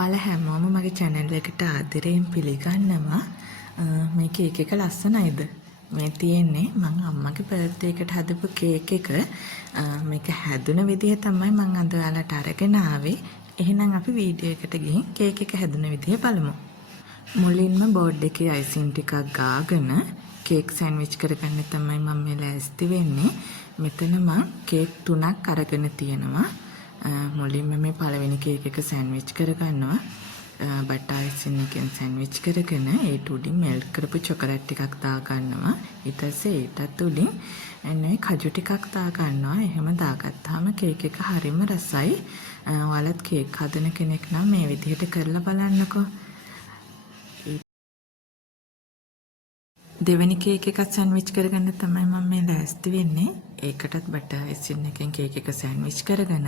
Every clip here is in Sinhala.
ඔයාලා හැමෝම මගේ channel එකට ආදරයෙන් පිළිගන්නවා. මේ කේක් එක ලස්සනයිද? මේ තියෙන්නේ මම අම්මගේ බර්ත්ඩේ එකට හදපු කේක් එක. මේක හැදුන විදිහ තමයි මම අද ඔයාලට අරගෙන ආවේ. එහෙනම් අපි වීඩියෝ එකට ගිහින් කේක් එක හැදුන විදිහ බලමු. මුලින්ම බෝඩ් එකේ අයිසින් ටිකක් ගාගෙන කේක් සෑන්ඩ්විච් කරගන්න තමයි මම මේ ලෑස්ති වෙන්නේ. මෙතන මම කේක් 3ක් අරගෙන තියෙනවා. මුලින්ම මේ පළවෙනි කේක් එක සෑන්ඩ්විච් කරගන්නවා. බටර් අයිසින් එකෙන් සෑන්ඩ්විච් කරගෙන ඒට උඩින් මෙල්ට් කරපු චොකලට් ටිකක් දා ගන්නවා. ඊට පස්සේ ඒටත් උඩින් එන්නේ කජු ටිකක් දා ගන්නවා. එහෙම දාගත්තාම කේක් එක හරිම රසයි. ඔයාලත් කේක් හදන කෙනෙක් නම් මේ විදිහට කරලා බලන්නකෝ. දෙවෙනි කේක් එකත් සෑන්ඩ්විච් කරගන්න තමයි මම මේ ලෑස්ති වෙන්නේ. ඒකටත් බටර් අයිසින් එකෙන් කේක් එක සෑන්ඩ්විච් කරගෙන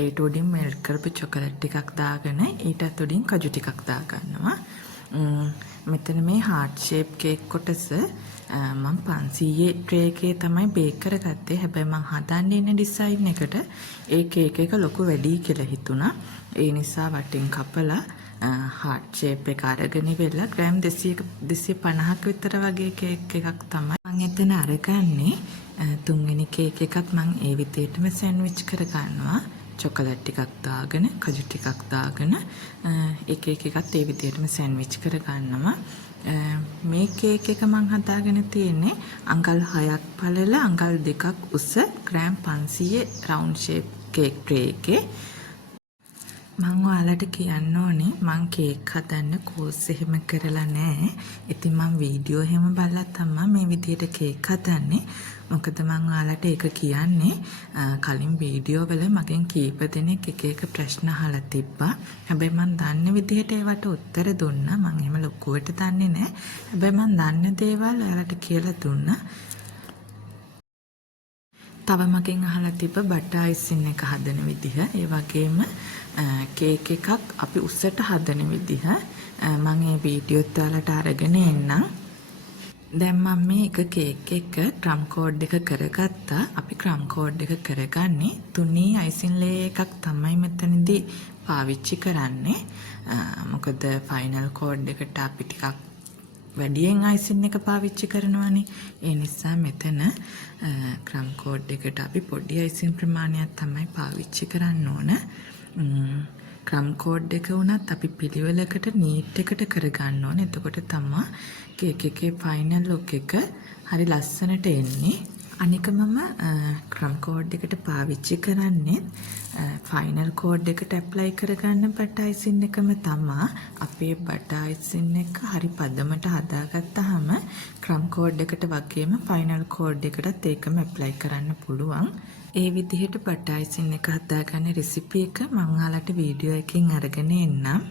ඒට උඩින් මෙල්ට් කරපු චොකලට් ටිකක් දාගෙන ඊටත් උඩින් කජු ටිකක් දා ගන්නවා. මෙතන මේ හાર્ට් ෂේප් කේක් කොටස මම 500 ට්‍රේ එකේ තමයි බේක් කරගත්තේ. හැබැයි මම හදන්න ඉන්න ඩිසයින් එකට ඒ කේක් එක ලොකු වැඩි කියලා හිතුණා. ඒ නිසා වටින් කපලා හાર્ට් ෂේප් එක අරගෙන ඉවරලා ග්‍රෑම් 250ක විතර වගේ කේක් එකක් තමයි මම එතන අරගන්නේ. තුන්වෙනි කේක් එකත් මම ඒ විදිහටම සෑන්ඩ්විච් කරගන්නවා. චොකලට් ටිකක් දාගෙන කජු ටිකක් දාගෙන ඒ කේක් එකත් ඒ විදිහටම සෑන්ඩ්විච් කරගන්නවා. මේ කේක් එක මම හදාගෙන තියෙන්නේ අඟල් 6ක් පළල අඟල් 2ක් උස gram 500 round shape cake tray එකේ. මම ඔයාලට කියන්න ඕනේ මම කේක් හදන්න කෝස් එහෙම කරලා නැහැ. ඉතින් මම වීඩියෝ එහෙම බලලා තමයි මේ විදිහට කේක් හදන්නේ. මොකද මම ඔයාලට ඒක කියන්නේ කලින් වීඩියෝ වල මගෙන් කීප දෙනෙක් එක එක ප්‍රශ්න අහලා තිබ්බා. හැබැයි මම දන්න විදිහට ඒවට උත්තර දුන්නා. මම එහෙම ලොකුවට දන්නේ නැහැ. හැබැයි මම දන්න දේවල් ඔයාලට කියලා දුන්නා. තව මගෙන් අහලා තිබ්බ බටර් අයිසින් එක හදන විදිහ, ඒ වගේම කේක් එකක් අපි උස්සට හදන විදිහ මම මේ වීඩියෝත් ඔයාලට අරගෙන එන්නම්. දැන් මම මේක කේක් එක ක්‍රම් කෝඩ් එක කරගත්තා. අපි ක්‍රම් කෝඩ් එක කරගන්නේ තුනී අයිසින් ලේ එකක් තමයි මෙතනදී පාවිච්චි කරන්නේ. මොකද ෆයිනල් කෝඩ් එකට අපි ටිකක් වැඩියෙන් අයිසින් එක පාවිච්චි කරනවානේ. ඒ නිසා මෙතන ක්‍රම් කෝඩ් එකට අපි පොඩි අයිසින් ප්‍රමාණයක් තමයි පාවිච්චි කරන්න ඕන. ක්‍රම් කෝඩ් එක වුණත් අපි පිළිවෙලකට නීට් එකට කරගන්න ඕනේ. එතකොට තමයි කේක් එකේ ෆයිනල් ලුක් එක හරි ලස්සනට එන්නේ. අනික මම ක්‍රම් කෝඩ් එකට පාවිච්චි කරන්නේ ෆයිනල් කෝඩ් එකට ඇප්ලයි කරගන්න බටර් අයිසින් එකම තමයි. අපේ බටර් අයිසින් එක හරි පදමට හදාගත්තාම ක්‍රම් කෝඩ් එකට වගේම ෆයිනල් කෝඩ් එකටත් ඒකම ඇප්ලයි කරන්න පුළුවන්. ඒ විදිහට බටර් අයිසින් එක හදාගන්න රෙසිපි එක මම ඔයාලට වීඩියෝ එකකින් අරගෙන එන්නම්.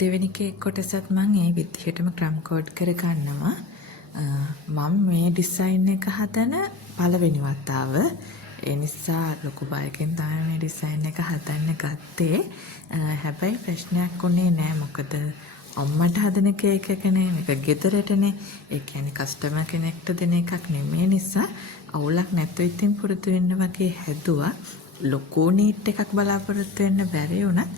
දෙවෙනි කේක් කොටසත් මම ඒ විදිහටම ක්‍රම් කෝඩ් කරගන්නවා. මම මේ ඩිසයින් එක හදන පළවෙනි වතාව. ඒ නිසා ලොකු බයකින් තමයි මේ ඩිසයින් එක හදන්න ගත්තේ. හැබැයි ප්‍රශ්නයක් උනේ නෑ. මොකද අම්මට හදන කේක් එකනේ, මේක ගෙදරටනේ. ඒ කියන්නේ කස්ටමර් කෙනෙක්ට දෙන එකක් නෙමෙයි නිසා අවුලක් නැතුව ඉතින් පුරුදු වෙන්න වගේ හැදුවා. ලොකු නීට් එකක් බලාපොරොත්තු වෙන්න බැරි වුණත්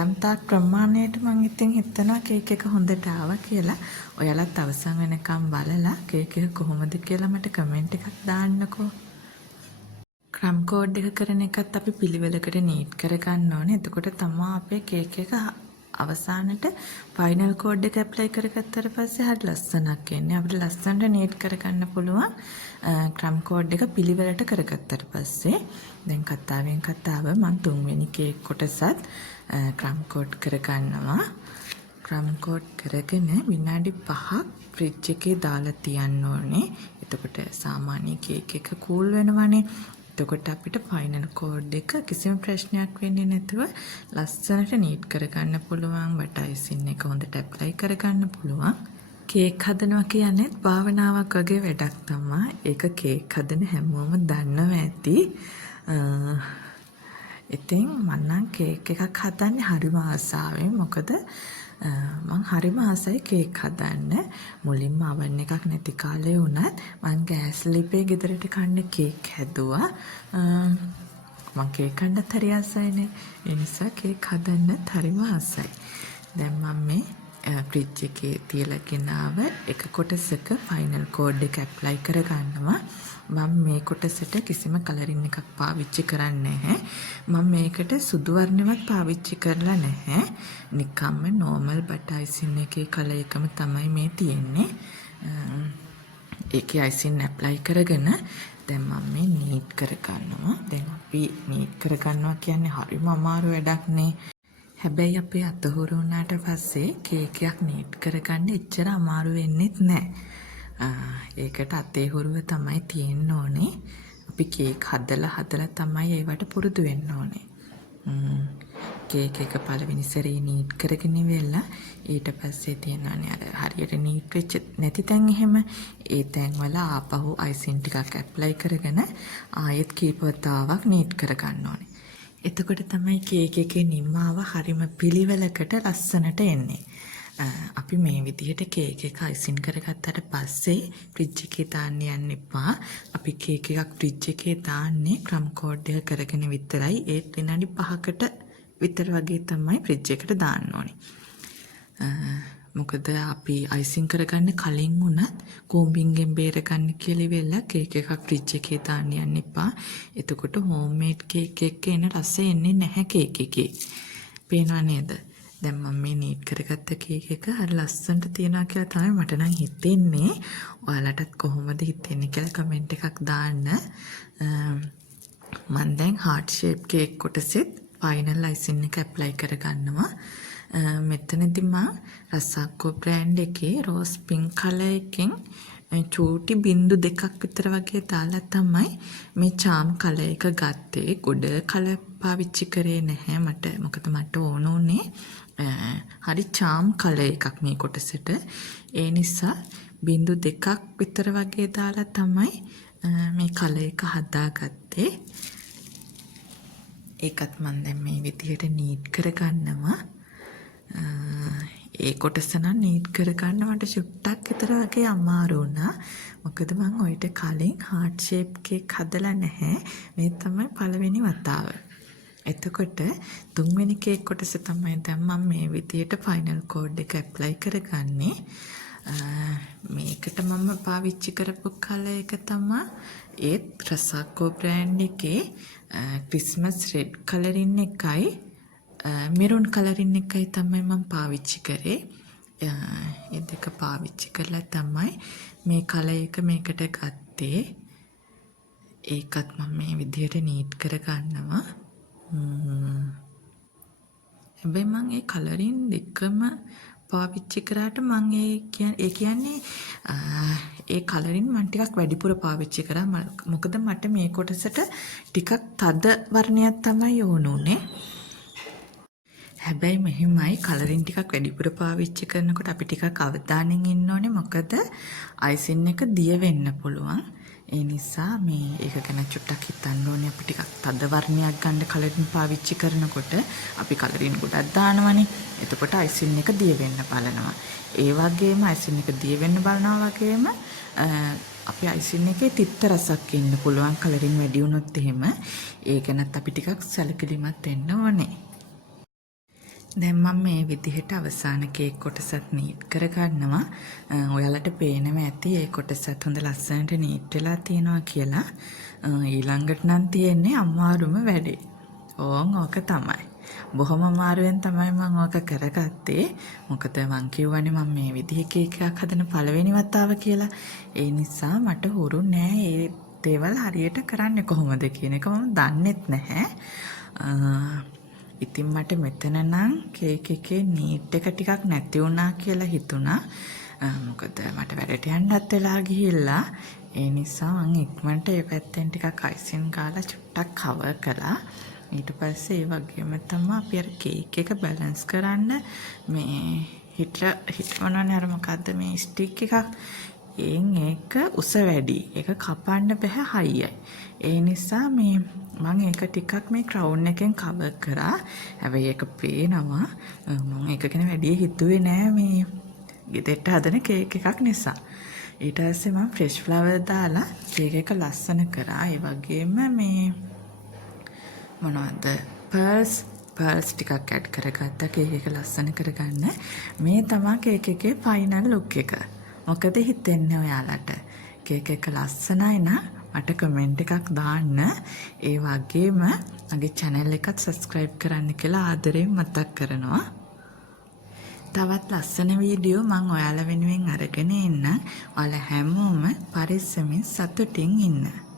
යම් තාක් ප්‍රමාණයට මම ඉතින් හිතනවා කේක් එක හොඳට ආවා කියලා. ඔයාලත් අවසන් වෙනකම් බලලා කේක් එක කොහොමද කියලා මට කමෙන්ට් එකක් දාන්නකෝ. ක්‍රම් කෝඩ් එක කරන එකත් අපි පිළිවෙලකට නීට් කරගන්න ඕනේ. එතකොට තමයි අපේ කේක් එක අවසානට ෆයිනල් කෝඩ් එක ඇප්ලයි කරගත්තට පස්සේ හරි ලස්සනක් එන්නේ. අපිට ලස්සනට නීට් කරගන්න පුළුවන් ක්‍රම් කෝඩ් එක පිළිවෙලට කරගත්තට පස්සේ. දැන් කතාවෙන් කතාව මම තුන්වෙනි කේක් කොටසත් ක්‍රම් කෝඩ් කරගන්නවා. ක්‍රම් කෝඩ් කරගෙන විනාඩි 5ක් ෆ්‍රිජ් එකේ දාලා තියන්න ඕනේ. එතකොට සාමාන්‍ය කේක් එක කූල් වෙනවනේ. එතකොට අපිට ෆයිනල් කෝඩ් එක කිසිම ප්‍රශ්නයක් වෙන්නේ නැතුව ලස්සනට නීට් කරගන්න පුළුවන්. බටර් අයිසින් එක හොඳට ඇප්ලයි කරගන්න පුළුවන්. කේක් හදනවා කියන්නේ භාවනාවක් වගේ වැඩක් තමයි. ඒක කේක් හදන හැමෝම දන්නවා ඇති. ඉතින් මම නම් කේක් එකක් හදන්නේ හරිම ආසාවෙන්. මොකද මං හරිම ආසයි කේක් හදන්න. මුලින්ම oven එකක් නැති කාලේ වුණත් මං ගෑස් ලිපේ ගෙදරට කන්න කේක් හැදුවා. මම කේක් කන්නත් හරි ආසයිනේ. ඒ නිසා කේක් හදන්නත් හරිම ආසයි. දැන් මම මේ ෆ්‍රිජ් එකේ තියලා ගෙනාව එක කොටසක ෆයිනල් කෝඩ් එක ඇප්ලයි කරගන්නවා. මම මේ කොටසට කිසිම කලරින් එකක් පාවිච්චි කරන්නේ නැහැ. මම මේකට සුදු වර්ණෙවත් පාවිච්චි කරලා නැහැ. නිකම්ම නෝමල් බටර් අයිසින් එකේ කලර් එකම තමයි මේ තියෙන්නේ. ඒකේ අයිසින් ඇප්ලයි කරගෙන දැන් මම මේ නීට් කරගන්නවා. දැන් අපි නීට් කරගන්නවා කියන්නේ හරිම අමාරු වැඩක් නේ. හැබැයි අපේ අත හුරු වුණාට පස්සේ කේක් එකක් නීට් කරගන්න එච්චර අමාරු වෙන්නේත් නැහැ. ඒකට අතේ හුරුව තමයි තියෙන්න ඕනේ. අපි කේක් හදලා තමයි ඒවට පුරුදු වෙන්න ඕනේ. කේක් එක පළවෙනි සැරේ නීට් කරගෙන ඉවරලා ඊට පස්සේ තියෙනවානේ අර හරියට නීට් වෙච්ච නැති තැන් එහෙම ඒ තැන් වල ආපහු අයිසින් ටිකක් ඇප්ලයි කරගෙන ආයෙත් කීප වතාවක් නීට් කරගන්න ඕනේ. එතකොට තමයි කේක් එකේ නිම්මාව හරිම පිළිවෙලකට ලස්සනට එන්නේ. අපි මේ විදිහට කේක් එක අයිසින් කරගත්තට පස්සේ ෆ්‍රිජ් එකේ දාන්න යන්න එපා. අපි කේක් එකක් ෆ්‍රිජ් එකේ දාන්නේ ක්‍රම් කෝඩ් එක කරගෙන විතරයි. ඒත් විනාඩි 5කට විතර වගේ තමයි ෆ්‍රිජ් එකට දාන්න ඕනේ. මොකද අපි අයිසින් කරගන්න කලින් වුණත් කෝම්බින්ගෙන් බේරගන්න කියලා වෙලා කේක් එකක් ෆ්‍රිජ් එකේ දාන්න යන්න එපා. එතකොට හෝම්මේඩ් කේක් එක එන රසය එන්නේ නැහැ කේක් එකේ. පේනව නේද? දැන් මම මේ නීට් කරගත්ත කේක් එක හරි ලස්සනට තියනවා කියලා තමයි මට නම් හිතෙන්නේ. ඔයාලටත් කොහොමද හිතෙන්නේ කියලා කමෙන්ට් එකක් දාන්න. මම දැන් heart shape කේක් කොටසෙත් ෆයිනල් අයිසින් එක ඇප්ලයි කරගන්නවා. මෙතනදී මම රසාක්කෝ බ්‍රෑන්ඩ් එකේ රෝස් පින්ක් කලර් එකෙන් චූටි බින්දු දෙකක් විතර වගේ දාලා තමයි මේ චාම් කලර් එක ගත්තේ. ගොඩ කලර් පාවිච්චි කරේ නැහැ මට. මොකද මට ඕන උනේ හරි චාම් කලර් එකක් මේ කොටසට. ඒ නිසා බින්දු දෙකක් විතර වගේ දාලා තමයි මේ කලර් එක හදාගත්තේ. ඒකත් මම දැන් මේ විදිහට නීට් කරගන්නවා. ඒ කොටස නම් නීට් කරගන්න මට චුට්ටක් විතර වගේ අමාරු වුණා. මොකද මම ඔයිට කලින් heart shape කේක් හදලා නැහැ. මේ තමයි පළවෙනි වතාව. එතකොට තුන්වෙනි කේක් කොටස තමයි දැන් මම මේ විදිහට ෆයිනල් කෝඩ් එක ඇප්ලයි කරගන්නේ. මේකට මම පාවිච්චි කරපු කලර් එක තමයි ඒත් රසාක්කෝ බ්‍රෑන්ඩ් එකේ ක්‍රිස්මස් රෙඩ් කලරින් එකයි මෙරුන් කලරින් එකයි තමයි මම පාවිච්චි කරේ. ඒ දෙක පාවිච්චි කරලා තමයි මේ කලර් එක මේකට ගත්තේ. ඒකත් මම මේ විදිහට නීට් කරගන්නවා. හැබැයි මම ඒ කලරින් දෙකම පාවිච්චි කරාට මම ඒ කියන්නේ ඒ කලරින් මම ටිකක් වැඩිපුර පාවිච්චි කරා. මොකද මට මේ කොටසට ටිකක් තද වර්ණයක් තමයි ඕන උනේ. හැබැයි මෙහෙමයි කලරින් ටිකක් වැඩිපුර පාවිච්චි කරනකොට අපි ටිකක් අවධානයෙන් ඉන්න ඕනේ. මොකද අයිසින් එක දිය වෙන්න පුළුවන්. ඒ නිසා මේ ඒක ගැන චුට්ටක් හිතන්න ඕනේ. අපි ටිකක් තද වර්ණයක් ගන්න කලරින් පාවිච්චි කරනකොට අපි කලරින් ගොඩක් දානවනේ. එතකොට අයිසින් එක දිය වෙන්න බලනවා. ඒ වගේම අයිසින් එක දිය වෙන්න බලනවා වගේම අපි අයිසින් එකේ තිත්ත රසක් එන්න පුළුවන් කලරින් වැඩි වුණොත් එහෙම. ඒ ගැනත් අපි ටිකක් සැලකිලිමත් වෙන්න ඕනේ. දැන් මම මේ විදිහට අවසාන කේක් කොටසත් නීට් කරගන්නවා. ඔයාලට පේනවා ඇති ඒ කොටසත් හොඳ ලස්සනට නීට් වෙලා තියෙනවා කියලා. ඊළඟට නම් තියෙන්නේ අමාරුම වැඩේ. ඕක තමයි. බොහොම අමාරුවෙන් තමයි මම ඕක කරගත්තේ. මොකද මං කියවනේ මම මේ විදිහේ කේක් එකක් හදන පළවෙනි වතාව කියලා. ඒ නිසා මට හුරු නෑ ඒ දේවල් හරියට කරන්නේ කොහොමද කියන එක මම දන්නෙත් නැහැ. ඉතින් මට මෙතන නම් කේක් එකේ නීට් එක ටිකක් නැති වුණා කියලා හිතුණා. මොකද මට වැඩට යන්නත් වෙලා ගිහිල්ලා. ඒ නිසා මම ඉක්මනට ඒ පැත්තෙන් ටිකක් අයිසින් ගාලා චුට්ටක් කවර් කළා. ඊට පස්සේ ඒ වගේම තමයි අපි අර කේක් එක බැලන්ස් කරන්න මේ හිටවනනේ අර මොකද්ද මේ ස්ටික් එකක්. ඒක උස වැඩි. ඒක කපන්න බෑ හයියයි. ඒ නිසා මේ මම ඒක ටිකක් මේ ක්‍රවුන් එකෙන් කවර් කරා. හැබැයි ඒක පේනවා. මම ඒක ගැන වැඩි හිතුවේ නෑ මේ ගෙදරට හදන කේක් එකක් නිසා. ඊට පස්සේ මම ෆ්‍රෙෂ් ෆ්ලවර් දාලා කේක් එක ලස්සන කරා. ඒ වගේම මේ මොනවද පර්ල්ස් ටිකක් ඇඩ් කරගත්තා කේක් එක ලස්සන කරගන්න. මේ තමයි කේක් එකේ ෆයිනල් ලුක් එක. මොකද හිතෙන්නේ ඔයාලට? කේක් එක ලස්සනයි නම් මට කමෙන්ට් එකක් දාන්න. ඒ වගේම මගේ channel එකත් subscribe කරන්න කියලා ආදරෙන් මතක් කරනවා. තවත් ලස්සන වීඩියෝ මම ඔයාලා වෙනුවෙන් අරගෙන එන්නම්. ඔයාලා හැමෝම පරිස්සමින් සතුටින් ඉන්න.